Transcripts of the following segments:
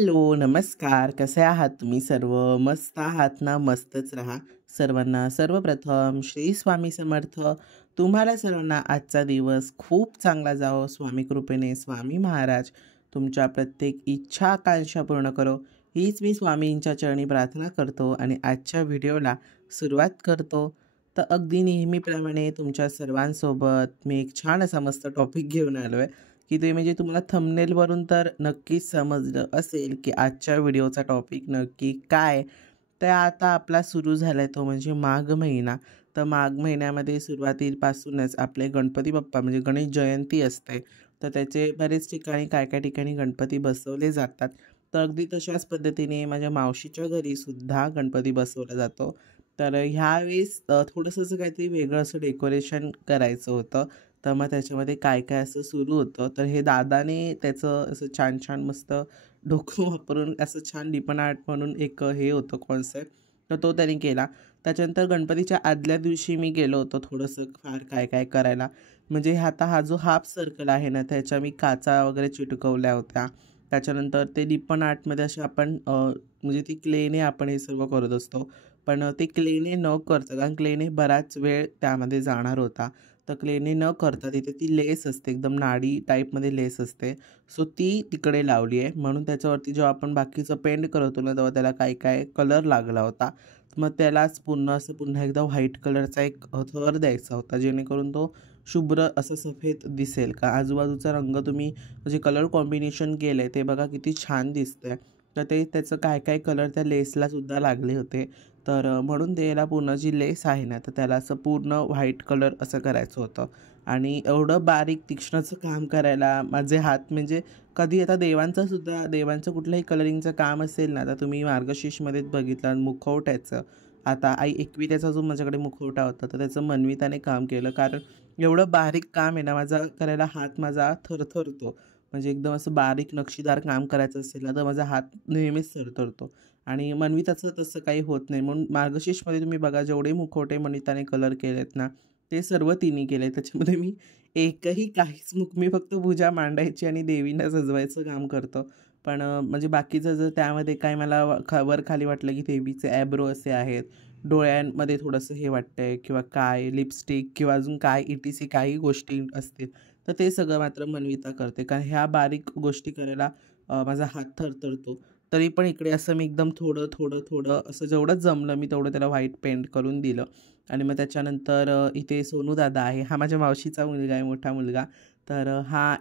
Hello, नमस्कार. कसे आहात तुम्ही सर्व? मस्त आहात ना? मस्तच राहा. सर्वांना सर्वप्रथम श्री स्वामी समर्थ. तुम्हाला सर्वांना आजचा दिवस खूप चांगला जावो स्वामी कृपेने. स्वामी महाराज तुमच्या प्रत्येक इच्छा आकांक्षा पूर्ण करो, हीच मी स्वामींच्या चरणी प्रार्थना करतो आणि आजच्या व्हिडिओला सुरुवात करतो. तर अगदी नेहमीप्रमाणे तुमच्या सर्वांसोबत मी एक छान असा मस्त टॉपिक घेऊन आलो आहे, की ते म्हणजे तुम्हाला थंबनेलवरून तर नक्कीच समजलं असेल की आजच्या व्हिडिओचा टॉपिक नक्की काय. तर आता आपला सुरू झाला आहे तो म्हणजे माघ महिना. तर माघ महिन्यामध्ये सुरुवातीपासूनच आपले गणपती बाप्पा म्हणजे गणेश जयंती असते. तर त्याचे बरेच ठिकाणी काय काय ठिकाणी गणपती बसवले जातात. तर अगदी तशाच पद्धतीने माझ्या मावशीच्या घरीसुद्धा गणपती बसवला जातो. तर ह्यावेळेस थोडंसं असं काहीतरी वेगळं असं डेकोरेशन करायचं होतं. तर मग त्याच्यामध्ये काय काय असं सुरू होतं. तर हे दादाने त्याचं असं छान छान मस्त डोकं वापरून असं छान लिपण आर्ट म्हणून एक हे होतं कॉन्सेप्ट. तर तो त्याने केला. त्याच्यानंतर गणपतीच्या आदल्या दिवशी मी गेलो होतो थोडंसं फार काय काय करायला. म्हणजे आता हा जो हाफ सर्कल आहे ना, त्याच्या मी काचा वगैरे चिटकवल्या होत्या. त्याच्यानंतर ते लिपण आर्टमध्ये असे आपण म्हणजे ती क्लेने आपण हे सर्व करत असतो. पण ते क्लेने न करता, कारण क्लेने बराच वेळ त्यामध्ये जाणार होता. तर क्लेने न करता तिथे ती लेस असते, एकदम नाडी टाईपमध्ये लेस असते. सो ती तिकडे लावली आहे. म्हणून त्याच्यावरती जेव्हा आपण बाकीचं पेंट करतो ना, तेव्हा त्याला काय काय कलर लागला होता. मग त्यालाच पूर्ण असं पुन्हा एकदा व्हाईट कलरचा एक थर द्यायचा होता, जेणेकरून तो शुभ्र असं सफेद दिसेल. का आजूबाजूचा रंग तुम्ही जे कलर कॉम्बिनेशन केलं आहे ते बघा किती छान दिसतंय. तर ते त्याचं काय काय कलर त्या लेसला सुद्धा लागले होते. तर म्हणून त्याला पूर्ण जी लेस आहे ना, तर त्याला असं पूर्ण व्हाईट कलर असं करायचं होतं. आणि एवढं बारीक तीक्ष्णचं काम करायला माझे हात म्हणजे कधी आता देवांचं कुठलंही कलरिंगचं काम असेल ना, तर तुम्ही मार्गशीर्षमध्येच बघितलं मुखवट्याचं. आता आई एकविरेचा जो माझ्याकडे मुखवटा होता, तर त्याचं मनविताने काम केलं. कारण एवढं बारीक काम आहे ना, करायला हात माझा थरथरतो. म्हणजे एकदम असं बारीक नक्षीदार काम करायचं असेल ना, तर माझा हात नेहमीच थरथरतो. आणि मनविताचं तसं काही होत नाही. म्हणून मार्गशीर्षमध्ये तुम्ही बघा जेवढे मुखवटे मनविताने कलर केलेत ना, ते सर्व तिने केले. त्याच्यामध्ये मी एकही काहीच मी फक्त पूजा मांडायची आणि देवींना सजवायचं काम करतो. पण म्हणजे बाकीचं जर त्यामध्ये काय मला वर खाली वाटलं की देवीचे ॲब्रो असे आहेत, डोळ्यांमध्ये थोडंसं हे वाटतंय किंवा काय लिपस्टिक किंवा अजून काय ई-टी-सी काही गोष्टी असतील, तर ते सगळं मात्र मनविता करते. कारण ह्या बारीक गोष्टी करायला माझा हात थरथरतो. तरी पण इकडे असं मी एकदम थोडं, थोडं, थोडं असं जेवढं जमलं मी तेवढं त्याला व्हाईट पेंट करून दिलं. आणि मग त्याच्यानंतर इथे सोनू दादा आहे. हा माझ्या मावशीचा मुलगा आहे, मोठा मुलगा. तर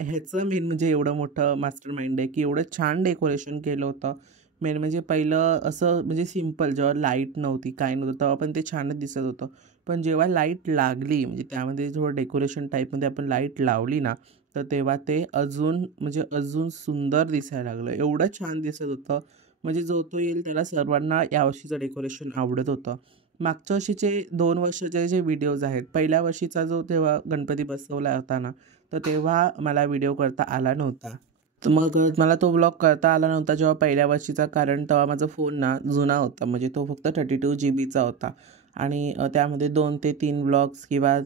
ह्याचं मेन म्हणजे एवढं मोठं मास्टर माइंड आहे, की एवढं छान डेकोरेशन केलं होतं. मेन म्हणजे पहिलं असं म्हणजे सिंपल जेव्हा लाईट नव्हती, काय नव्हतं, तेव्हा पण ते छानच दिसत होतं. पण जेव्हा लाईट लागली म्हणजे त्यामध्ये थोडं डेकोरेशन टाईपमध्ये आपण लाईट लावली ना, तर तेव्हा ते अजून म्हणजे अजून सुंदर दिसायला लागलं. एवढं छान दिसत होतं. म्हणजे जो तो येईल त्याला सर्वांना यावर्षीचं डेकोरेशन आवडत होतं. मागच्या वर्षीचे 2 वर्षाचे जे व्हिडिओज आहेत, पहिल्या वर्षीचा जो तेव्हा गणपती बसवला होता ना, तर तेव्हा मला व्हिडिओ करता आला नव्हता. तर मग मला तो व्लॉग करता आला नव्हता जेव्हा पहिल्या वर्षीचा, कारण तेव्हा माझा फोन ना जुना होता. म्हणजे तो फक्त 32 जीबीचा होता आणि त्यामध्ये 2 ते 3 व्लॉग्स किंवा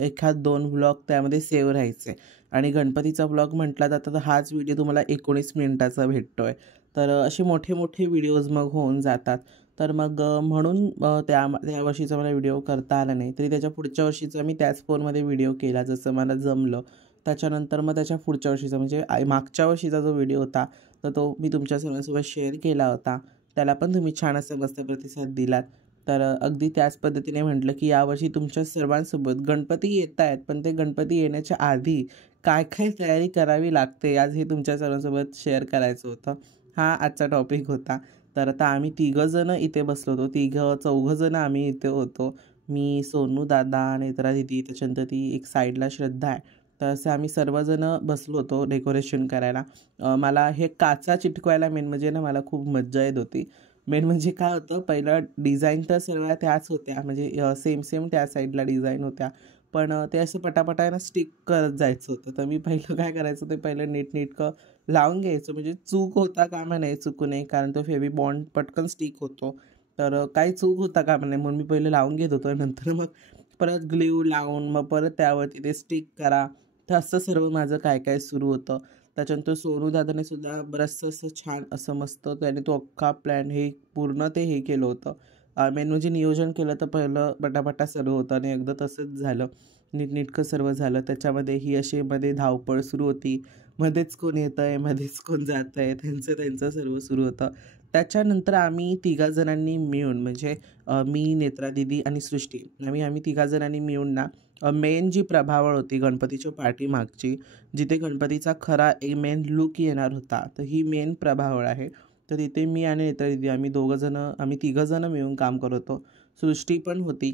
एखाद 2 व्लॉग त्यामध्ये सेव्ह राहायचे. आणि गणपतीचा व्लॉग म्हटला जाता तर हाच व्हिडिओ तुम्हाला 19 मिनिटाचा भेटतोय. तर असे मोठे व्हिडिओज मग होऊन जातात. तर मग म्हणून त्या वर्षीचा मला व्हिडिओ करता आला नाही. तरी त्याच्या पुढच्या वर्षीचा मी त्याच फोनमध्ये व्हिडिओ केला जसं मला जमलं. त्याच्यानंतर मग त्याच्या पुढच्या वर्षीचा म्हणजे मागच्या वर्षीचा जो व्हिडिओ होता, तर तो मी तुमच्या सर्वांसोबत शेअर केला होता. त्याला पण तुम्ही छान असा मस्त प्रतिसाद दिलात. तर अगदी त्याच पद्धतीने म्हटलं, की यावर्षी तुमच्या सर्वांसोबत गणपती येतायत, पण ते गणपती येण्याच्या आधी काय-काय तयारी करावी लागते, आज हे तुमच्या सर्वांसोबत शेअर करायचं होतं. हा आजचा टॉपिक होता. तर आता आम्ही तिघंजणं इथे बसलो होतो. चौघंजणं आम्ही इथे होतो. मी, सोनू दादा, नेत्रा दीदी, त्याच्यानंतर ती एक साईडला श्रद्धा आहे. तर असे आम्ही सर्वजणं बसलो होतो डेकोरेशन करायला. मला हे काचा चिटकवायला मेन म्हणजे ना मला खूप मज्जा येत होती. मेन म्हणजे काय होतं, पहिलं डिझाईन तर सर्व त्याच होत्या म्हणजे सेम त्या साईडला डिझाईन होत्या. पण ते असं पटापटा ना स्टिक करत जायचं होतं. तर मी पहिलं काय करायचं, ते पहिलं नीटनेटकं लावून घ्यायचं म्हणजे चूक होता कामा नये, चुकू नये, कारण तो फेविबॉन्ड पटकन स्टिक होतो. तर काही चूक होता कामा नये म्हणून मी पहिले लावून घेत होतो. नंतर मग परत ग्लू लावून मग परत त्यावरती ते स्टिक करा. तर असं सर्व माझं काय काय सुरू होतं. त्याच्यानंतर सोनू दादाने सुद्धा बरंचसं असं छान असं मस्त त्याने तो अख्खा प्लॅन हे पूर्ण ते हे केलं होतं. मेन म्हणजे नियोजन केलं तर पहिलं पटापटा सर्व होतं आणि एकदा तसंच झालं. नीटनेटकं सर्व झालं. त्याच्यामध्ये ही अशी मध्ये धावपळ सुरू होती. मध्येच कोण येतं आहे, मध्येच कोण जातं आहे, त्यांचं सर्व सुरू होतं. त्याच्यानंतर आम्ही तिघाजणांनी मिळून म्हणजे मी, नेत्रा दीदी आणि सृष्टी आम्ही तिघाजणांनी मिळून ना मेन जी प्रभावळ होती गणपतीच्या पाठीमागची, जिथे गणपतीचा खरा मेन लूक येणार होता, तर ही मेन प्रभावळ आहे. तर तिथे मी आणि नेत्रा दीदी आम्ही तिघंजणं मिळून काम करत होतो. सृष्टी पण होती.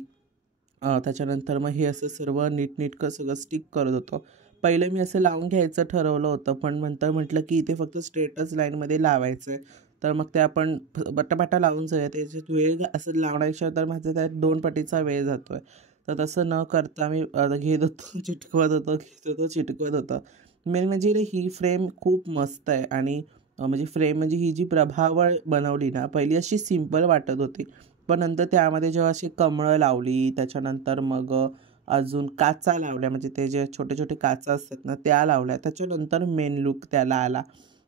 त्याच्यानंतर मग हे असं सर्व नीटनेटकं सगळं स्टिक करत होतो. पहिलं मी असं लावून घ्यायचं ठरवलं होतं, पण नंतर म्हटलं की इथे फक्त स्ट्रेटच लाईनमध्ये लावायचं आहे. तर मग ते आपण पटापटा लावून जाऊया. त्याच्यात असं लावण्यापेक्षा तर माझा त्यात 2 पटीचा वेळ जातो आहे. तर तसं न करता मी घेत होतो, चिटकवत होतो, घेत होतो, चिटकवत होतो. मेन म्हणजे ही फ्रेम खूप मस्त आहे आणि म्हणजे फ्रेम म्हणजे ही जी प्रभावळ बनवली ना, पहिली अशी सिंपल वाटत होती. पण नंतर त्यामध्ये जेव्हा अशी कमळं लावली, त्याच्यानंतर मग अजून काचा लावल्या, म्हणजे ते जे छोटे-छोटे काचा असतात ना, त्या लावल्या. त्याच्यानंतर मेन लूक त्याला आला.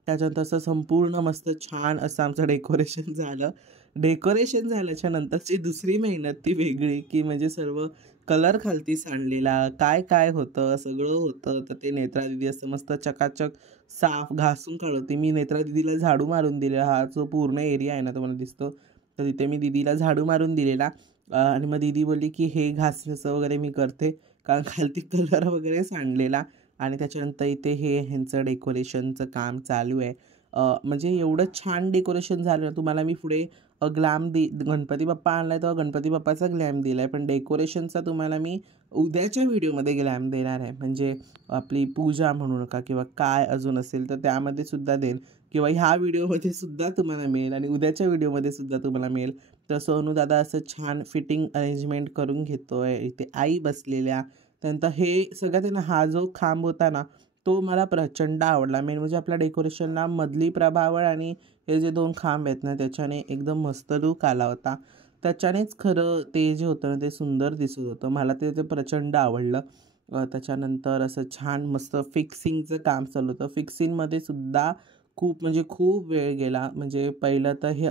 त्याच्यानंतर असं संपूर्ण मस्त छान असं आमचं डेकोरेशन झालं. डेकोरेशन झाल्याच्या नंतरची दुसरी मेहनत ती वेगळी, की म्हणजे सर्व कलर खालती सांडलेला, काय-काय होतं, सगळं होतं. तर ते नेत्रा दीदी असं मस्त चकाचक साफ घासून काढत होती. मी नेत्रा दीदीला झाडू मारून दिला. हा जो पूर्ण एरिया आहे ना, तुम्हाला दिसतो. तर तिथे मी दीदीला झाडू मारून दिलेला. आणि मग दीदी बोलली की हे घासण्याचं वगैरे मी करते, कारण खालती कलर वगैरे सांडलेला. आणि त्याच्यानंतर इथे हे ह्यांचं डेकोरेशनचं काम चालू आहे. म्हणजे एवढं छान डेकोरेशन झालं ना, तुम्हाला मी पुढे गणपती बाप्पा आणला आहे तेव्हा गणपती बाप्पाचा ग्लॅम दिला आहे, पण डेकोरेशनचा तुम्हाला मी उद्याच्या व्हिडिओमध्ये ग्लॅम देणार आहे. म्हणजे आपली पूजा म्हणू नका किंवा काय अजून असेल तर त्यामध्ये सुद्धा देईन, किंवा ह्या व्हिडिओमध्ये सुद्धा तुम्हाला मिळेल आणि उद्याच्या व्हिडिओमध्ये सुद्धा तुम्हाला मिळेल. तर सोनू दादा असं छान फिटिंग अरेंजमेंट करून घेतोय. इथे आई बसलेल्या. त्यानंतर हे सगळ्यात आहे ना, हा जो खांब होता ना, तो मला प्रचंड आवडला. मेन म्हणजे आपल्या डेकोरेशनला मधली प्रभावळ आणि हे जे 2 खांब आहेत ना, त्याच्याने एकदम मस्त लूक आला होता. त्याच्यानेच खरं ते जे होतं ना, ते सुंदर दिसत होतं. मला ते ते प्रचंड आवडलं. त्याच्यानंतर असं छान मस्त फिक्सिंगचं काम चालू होतं. फिक्सिंगमध्ये सुद्धा खूप म्हणजे खूप वेळ गेला. म्हणजे पहिलं तर हे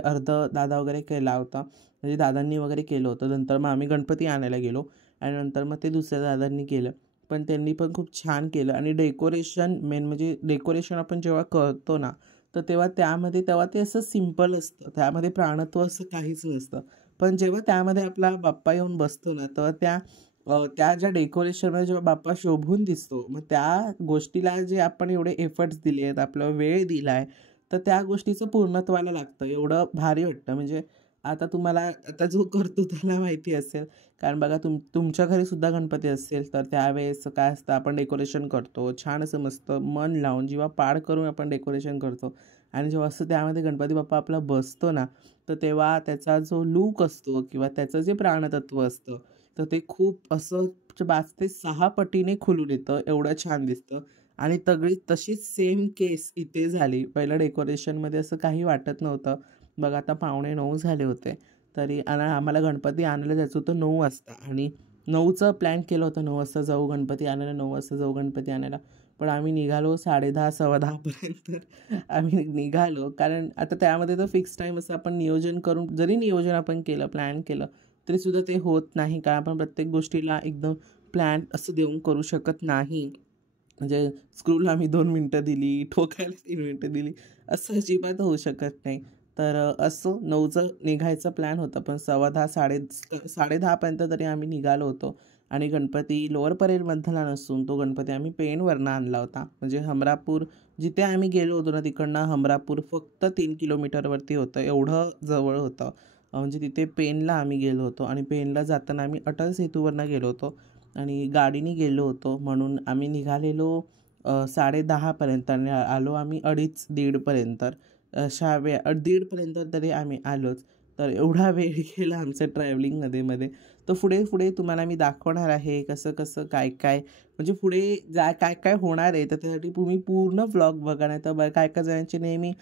दादा वगैरे केला होता. म्हणजे दादांनी वगैरे केलं होतं. नंतर मग आम्ही गणपती आणायला गेलो आणि नंतर मग ते दुसऱ्या दादांनी केलं. पण त्यांनी पण खूप छान केलं आणि डेकोरेशन मेन म्हणजे डेकोरेशन आपण जेव्हा करतो ना, तर तेव्हा ते असं सिंपल असतं. त्यामध्ये प्राणत्व असं काहीच नसतं. पण जेव्हा त्यामध्ये आपला बाप्पा येऊन बसतो ना, तेव्हा त्या ज्या डेकोरेशनमध्ये जेव्हा बाप्पा शोभून दिसतो, मग त्या गोष्टीला जे आपण एवढे एफर्ट्स दिले आहेत, आपला वेळ दिला आहे, तर त्या गोष्टीचं पूर्णत्वाला लागतं. एवढं भारी वाटतं. म्हणजे आता जो करतो त्याला माहिती असेल. कारण बघा तुमच्या घरी सुद्धा गणपती असेल, तर त्यावेळेस काय असतं, आपण डेकोरेशन करतो. छान असं मस्त मन लावून, जीवापाड करून आपण डेकोरेशन करतो आणि जेव्हा असं त्यामध्ये गणपती बाप्पा आपला बसतो ना, तर तेव्हा त्याचा जो लूक असतो किंवा त्याचं जे प्राणतत्व असतं, तर ते खूप असं 5 ते 6 पटीने खुलून येतं. एवढं छान दिसतं आणि तशीच सेम केस इथे झाली. पहिलं डेकोरेशनमध्ये असं काही वाटत नव्हतं. बघा आता 8:45 झाले होते. तरी आम्हाला गणपती आणायला जायचं होतं 9 वाजता आणि 9चं प्लॅन केलं होतं. 9 वाजता जाऊ गणपती आणायला, 9 वाजता जाऊ गणपती आणायला. पण आम्ही निघालो 10:30, 10:15 पर्यंत आम्ही निघालो. कारण आता त्यामध्ये तर फिक्स टाईम असं आपण नियोजन करून जरी नियोजन आपण केलं, प्लॅन केलं, तरीसुद्धा ते होत नाही. कारण आपण प्रत्येक गोष्टीला एकदम प्लॅन असं देऊन करू शकत नाही. म्हणजे स्क्रूला आम्ही 2 मिनिटं दिली, ठोकायला 3 मिनिटं दिली, असं अजिबात होऊ शकत नाही. तर असं 9चं निघायचा प्लॅन होता, पण 10:15 10:30 पर्यंत तरी आम्ही निघालो होतो आणि गणपती लोअर परेलमधला नसून तो गणपती आम्ही पेणवरनं आणला होता. म्हणजे हमरापूर जिथे आम्ही गेलो होतो ना, तिकडनं हमरापूर फक्त 3 किलोमीटरवरती होतं, एवढं जवळ होतं. म्हणजे तिथे पेणला आम्ही गेलो होतो आणि पेणला जाताना आम्ही अटल सेतूवरनं गेलो होतो आणि गाडीने गेलो होतो. म्हणून आम्ही निघालेलो 10:30 पर्यंत आणि आलो आम्ही 2:30-1:30 पर्यंत. अशा 1:30 पर्यंत तरी आम्ही आलोच. तर एवढा वेळ गेला आमच्या ट्रॅव्हलिंगमध्ये. तर पुढे तुम्हाला मी दाखवणार आहे कसं, काय म्हणजे पुढे काय होणार आहे. तर त्यासाठी तुम्ही पूर्ण व्लॉग बघा. नाही तर काय जणांचे नेहमी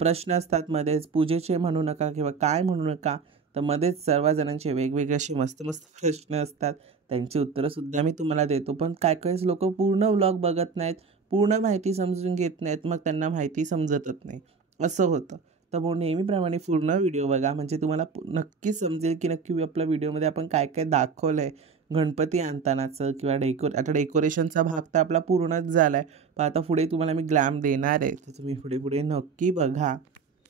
प्रश्न असतात मध्येच, पूजेचे म्हणू नका किंवा काय म्हणू नका. तर मध्येच सर्व जणांचे वेगवेगळे असे मस्त प्रश्न असतात. त्यांची उत्तरंसुद्धा मी तुम्हाला देतो. पण काही लोकं पूर्ण व्लॉग बघत नाहीत. पूर्ण माहिती समजून घेत नाहीत, मग त्यांना माहिती समजतच नाही, असं होतं. तर मग नेहमीप्रमाणे पूर्ण व्हिडिओ बघा, म्हणजे तुम्हाला नक्कीच समजेल की नक्की आपल्या व्हिडिओमध्ये आपण काय काय दाखवलं आहे गणपती आणतानाचं, किंवा आता डेकोरेशनचा भाग तर आपला पूर्णच झाला आहे. पण आता पुढे तुम्हाला मी ग्लॅम देणार आहे, तर तुम्ही पुढे पुढे नक्की बघा.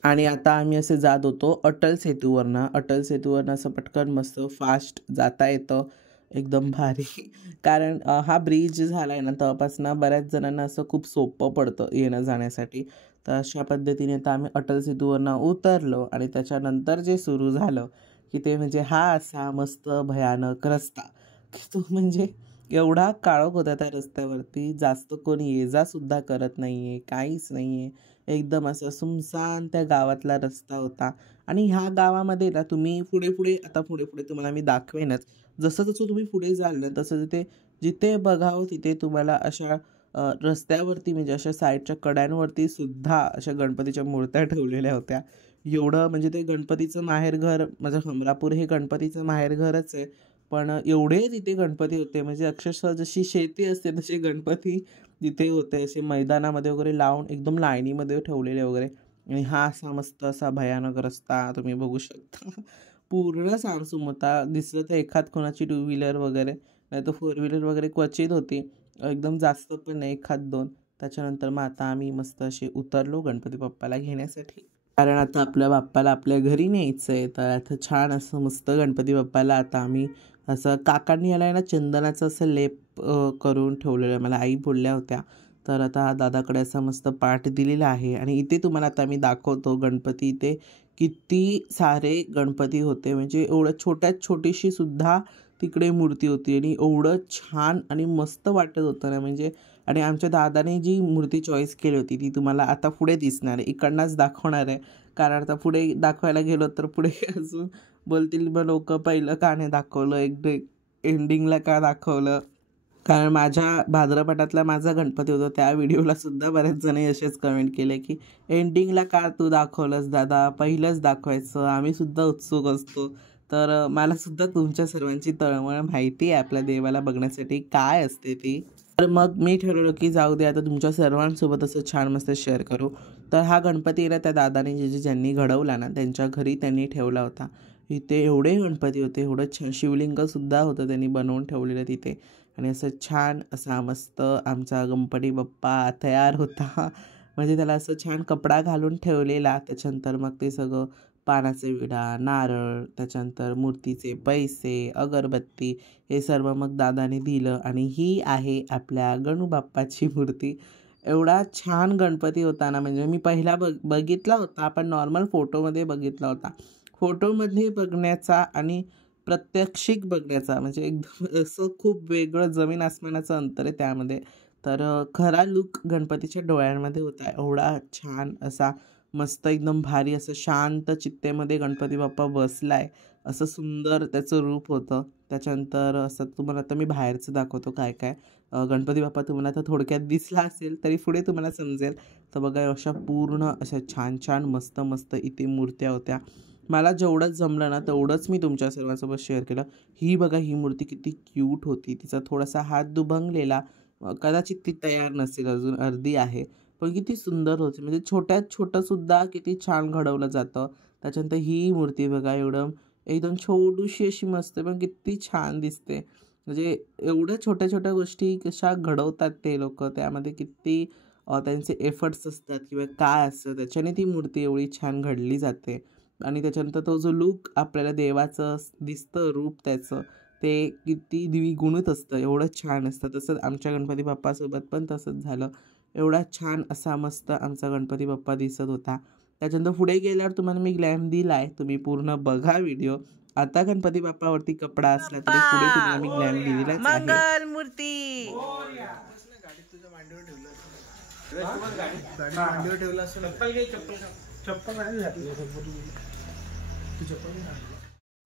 आणि आता आम्ही असे जात होतो अटल सेतूवरनं. अटल सेतूवरनं असं पटकन मस्त फास्ट जाता येतं, एकदम भारी. कारण हा ब्रिज झाला आहे ना तेव्हापासून बऱ्याच जणांना असं खूप सोपं पडतं येणं जाण्यासाठी. तर अशा पद्धतीने तर आम्ही अटल सेतूवरनं उतरलो आणि त्याच्यानंतर जे सुरू झालं की ते म्हणजे हा असा मस्त भयानक रस्ता, की तो म्हणजे एवढा काळोख होता त्या रस्त्यावरती, जास्त कोणी ये जा सुद्धा करत नाही आहे, काहीच नाही आहे. एकदम असा सुमसान त्या गावातला रस्ता होता. आणि ह्या गावामध्ये ना तुम्ही पुढे पुढे आता पुढे पुढे तुम्हाला मी दाखवेनच. जसं जसं तुम्ही पुढे जाल ना तसं तिथे जिथे बघावं तिथे तुम्हाला अशा रस्त्यावरती म्हणजे अशा साईडच्या कड्यांवरती सुद्धा अशा गणपतीच्या मूर्त्या ठेवलेल्या होत्या. एवढं म्हणजे ते गणपतीचं माहेरघर, माझं खमरापूर हे गणपतीचं माहेरघरच आहे. पण एवढे तिथे गणपती होते, म्हणजे अक्षरशः जशी शेती असते तसे गणपती तिथे होते, असे मैदानामध्ये वगैरे लावून एकदम लाईनीमध्ये ठेवलेले वगैरे. आणि हा असा मस्त असा भयानक रस्ता तुम्ही बघू शकता. पूर्ण सामसूम होता. दिसलं तर एखाद कोणाची टू व्हीलर वगैरे, नाही तर फोर व्हीलर वगैरे क्वचित होती. एकदम जास्त पण नाही, एखाद दोन. त्याच्यानंतर मग आता आम्ही मस्त असे उतरलो गणपती बाप्पाला घेण्यासाठी. कारण आता आपल्या बाप्पाला आपल्या घरी न्यायचं आहे, तर आता छान असं मस्त गणपती बाप्पाला आता आम्ही असं काकांनी याला आहे ना चंदनाचं असं लेप करून ठेवलेलं आहे, मला आई बोलल्या होत्या. तर आता दादाकडे असा मस्त पाट दिलेला आहे आणि इथे तुम्हाला आता मी दाखवतो गणपती. इथे किती सारे गणपती होते, म्हणजे एवढं छोट्यात छोटीशी सुद्धा तिकडे मूर्ती होती आणि एवढं छान आणि मस्त वाटत होतं ना म्हणजे. आणि आमच्या दादाने जी मूर्ती चॉईस केली होती ती तुम्हाला आता पुढे दिसणार आहे, इकडनंच दाखवणार आहे. कारण आता पुढे दाखवायला गेलो तर पुढे अजून बोलतील मग लोक, पहिलं का नाही दाखवलं, एंडिंगला का दाखवलं. कारण माझ्या भाद्रपटातला माझा गणपती होता, त्या व्हिडिओला सुद्धा बऱ्याच जण असेच कमेंट केले की एंडिंगला का तू दाखवलंस दादा, पहिलंच दाखवायचं, आम्ही सुद्धा उत्सुक असतो. तर मला सुद्धा तुमच्या सर्वांची तळमळ माहिती आहे आपल्या देवाला बघण्यासाठी काय असते ती. तर मग मी ठरवलं की जाऊ दे आता तुमच्या सर्वांसोबत असं छान मस्त शेअर करू. तर हा गणपती ना त्या दादाने ज्यांनी घडवला ना त्यांच्या घरी त्यांनी ठेवला होता. इथे एवढे गणपती होते, एवढं छान शिवलिंगसुद्धा होतं त्यांनी बनवून ठेवलेलं तिथे. आणि असं छान असा मस्त आमचा गणपती बाप्पा तयार होता. म्हणजे त्याला असं छान कपडा घालून ठेवलेला. त्याच्यानंतर मग ते सगळं पानाचे विडा, नारळ, त्याच्यानंतर मूर्तीचे पैसे, अगरबत्ती हे सर्व मग दादाने दिलं. आणि ही आहे आपल्या गणू बाप्पाची मूर्ती. एवढा छान गणपती होता ना, म्हणजे मी पहिला बघितला होता, पण नॉर्मल फोटोमध्ये बघितला होता. फोटोमध्ये बघण्याचा आणि प्रत्यक्षिक बघण्याचा म्हणजे एकदम असं खूप वेगळं जमीन आसमानाचं अंतर आहे त्यामध्ये. तर खरा लूक गणपतीच्या डोळ्यांमध्ये होता. एवढा छान असा मस्त एकदम भारी असं शांत चित्तेमध्ये गणपती बाप्पा बसलाय, असं सुंदर त्याचं रूप होतं. त्याच्यानंतर असं तुम्हाला आता मी बाहेरचं दाखवतो काय काय. गणपती बाप्पा तुम्हाला आता थोडक्यात दिसला असेल तरी पुढे तुम्हाला समजेल. तर बघा अशा पूर्ण अशा छान छान मस्त मस्त इथे मूर्त्या होत्या. मला जेवढंच जमलं ना तेवढंच मी तुमच्या सर्वांसोबत शेअर केलं. ही बघा ही मूर्ती किती क्यूट होती, तिचा थोडासा हात दुभंगलेला, कदाचित ती तयार नसेल अजून, अर्धी आहे. पण किती सुंदर होती, म्हणजे छोट्यात छोटंसुद्धा किती छान घडवलं जातं. त्याच्यानंतर ही मूर्ती बघा एवढं एकदम छोटूशी अशी मस्त, पण किती छान दिसते. म्हणजे एवढ्या छोट्या छोट्या गोष्टी कशा घडवतात ते लोक, त्यामध्ये किती त्यांचे एफर्ट्स असतात किंवा काय असतं, त्याच्याने ती मूर्ती एवढी छान घडली जाते. आणि त्याच्यानंतर तो जो लूक आपल्याला देवाचं दिसतं रूप त्याचं, ते किती द्विगुणित असतं, एवढं छान असतं. तसंच आमच्या गणपती बाप्पासोबत पण तसंच झालं. एवढा छान असा मस्त आमचा गणपती बाप्पा दिसत होता. त्याच्यानंतर पुढे गेल्यावर तुम्हाला मी ग्लॅम दिला आहे, तुम्ही पूर्ण बघा व्हिडिओ. आता गणपती बाप्पावरती कपडा असला तरी पुढे तुम्हाला मी ग्लॅम दिलेलाच आहे. मंगल मूर्ती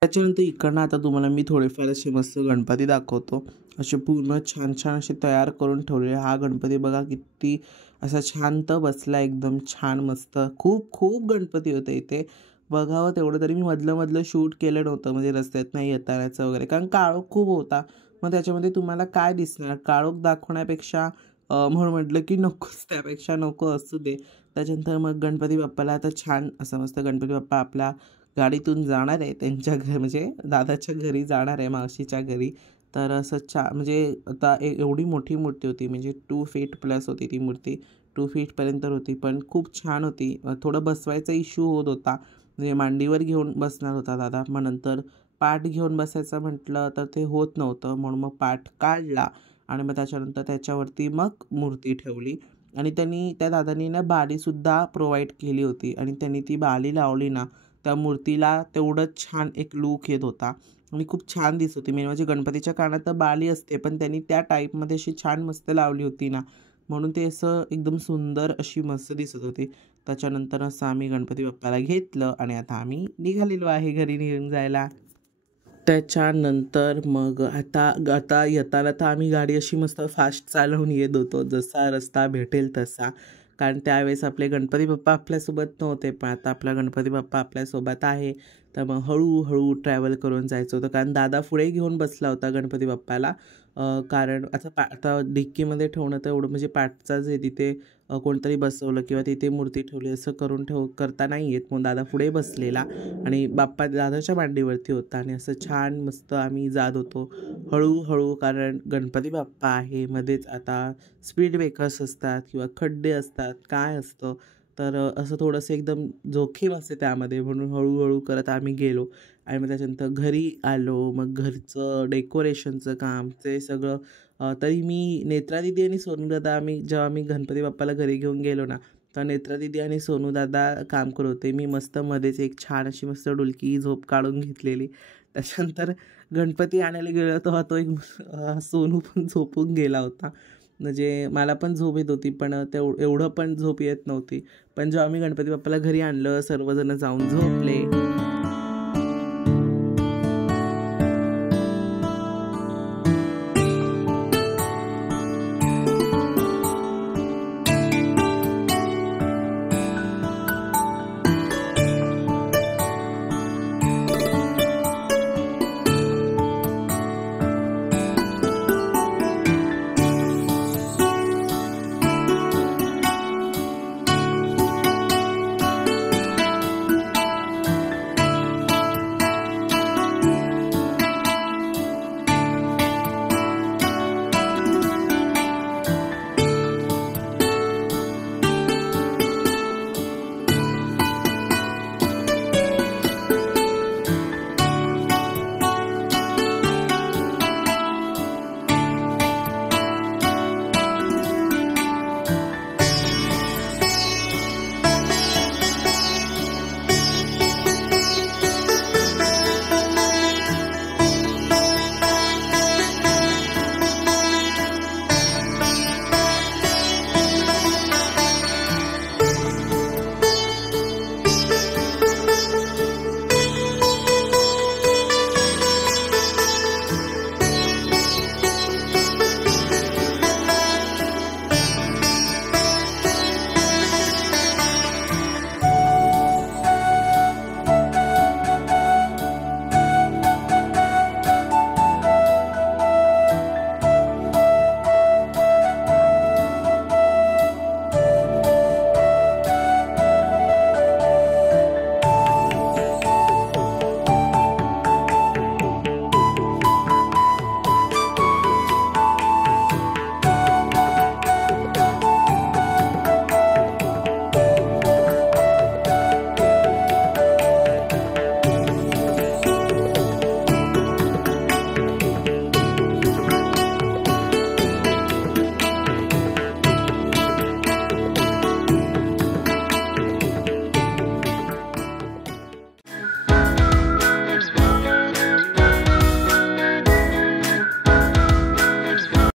त्याच्यानंतर इकडनं आता तुम्हाला मी थोडेफार असे मस्त गणपती दाखवतो. असे पूर्ण छान छान असे तयार करून ठेवलेले. हा गणपती बघा किती असा शांत बसला, एकदम छान मस्त. खूप खूप गणपती होते इथे, बघावं तेवढं. तरी मी मधलं मधलं शूट केलं नव्हतं, म्हणजे रस्त्यात नाही येतानाचं वगैरे, कारण काळोख खूप होता. मग त्याच्यामध्ये तुम्हाला काय दिसणार, काळोख दाखवण्यापेक्षा म्हणून म्हटलं की नकोच, त्यापेक्षा नको असू दे. त्याच्यानंतर मग गणपती बाप्पाला आता छान असं मस्त गणपती बाप्पा आपल्या गाडीतून जाणार आहे त्यांच्या म्हणजे दादाच्या घरी जाणार आहे, मावशीच्या घरी. तर असं म्हणजे आता एवढी मोठी मूर्ती होती, म्हणजे 2 फीट प्लस होती ती मूर्ती. 2 फीटपर्यंत होती, पण खूप छान होती. थोडं बसवायचा इश्यू होत होता, म्हणजे मांडीवर घेऊन बसणार होता दादा. मग नंतर पाठ घेऊन बसायचं म्हटलं तर ते होत नव्हतं, म्हणून मग पाठ काढला आणि मग त्याच्यानंतर त्याच्यावरती मग मूर्ती ठेवली. आणि त्या दादांनी ना बाळीसुद्धा प्रोव्हाइड केली होती, आणि त्यांनी ती बाळी लावली ना, त्या मूर्तीला तेवढंच छान एक लूक येत होता आणि खूप छान दिसत होती. मेन म्हणजे गणपतीच्या कानात तर बाळी असते, पण त्यांनी त्या टाईपमध्ये अशी छान मस्त लावली होती ना, म्हणून ते असं एकदम सुंदर अशी मस्त दिसत होती. त्याच्यानंतर असं आम्ही गणपती बाप्पाला घेतलं आणि आता आम्ही निघालेलो आहे घरी निघून जायला. त्याच्यानंतर मग आता आता येताना तर आम्ही गाडी अशी मस्त फास्ट चालवून येत होतो, जसा रस्ता भेटेल तसा. कारण त्यावेळेस आपले गणपती बाप्पा आपल्यासोबत नव्हते, पण आता आपला गणपती बाप्पा आपल्यासोबत आहे. तर मग हळूहळू ट्रॅव्हल करून जायचं होतं, कारण दादा पुढे घेऊन बसला होता गणपती बाप्पाला. कारण आता डिक्कीमध्ये ठेवणं तर एवढं म्हणजे पाठचा जे तिथे कोणतरी बसवलं किंवा तिथे मूर्ती ठेवली असं करता नाही येत. मग दादा पुढे बसलेला आणि बाप्पा दादाच्या मांडीवरती होता, आणि असं छान मस्त आम्ही जात होतो हळूहळू. कारण गणपती बाप्पा आहे, मध्येच आता स्पीड ब्रेकर्स असतात किंवा खड्डे असतात, काय असतं, तर असं थोडंसं एकदम जोखीम असते त्यामध्ये, म्हणून हळूहळू करत आम्ही गेलो. आणि मग त्याच्यानंतर घरी आलो. मग घरचं डेकोरेशनचं काम ते सगळं तरी मी, नेत्रा दीदी आणि सोनू दादा, जेव्हा आम्ही गणपती बाप्पाला घरी घेऊन गेलो ना, तर नेत्रा दीदी आणि सोनू दादा काम करत होते. मी मस्त मध्येच एक छान अशी मस्त डुलकी झोप काढून घेतलेली. त्याच्यानंतर गणपती आणायला गेलो तेव्हा तो एक सोनू पण झोपून गेला होता. म्हणजे मला पण झोप येत होती, पण एवढं पण झोप येत नव्हती. पण जेव्हा आम्ही गणपती बाप्पाला घरी आणलं, सर्वजण जाऊन झोपले.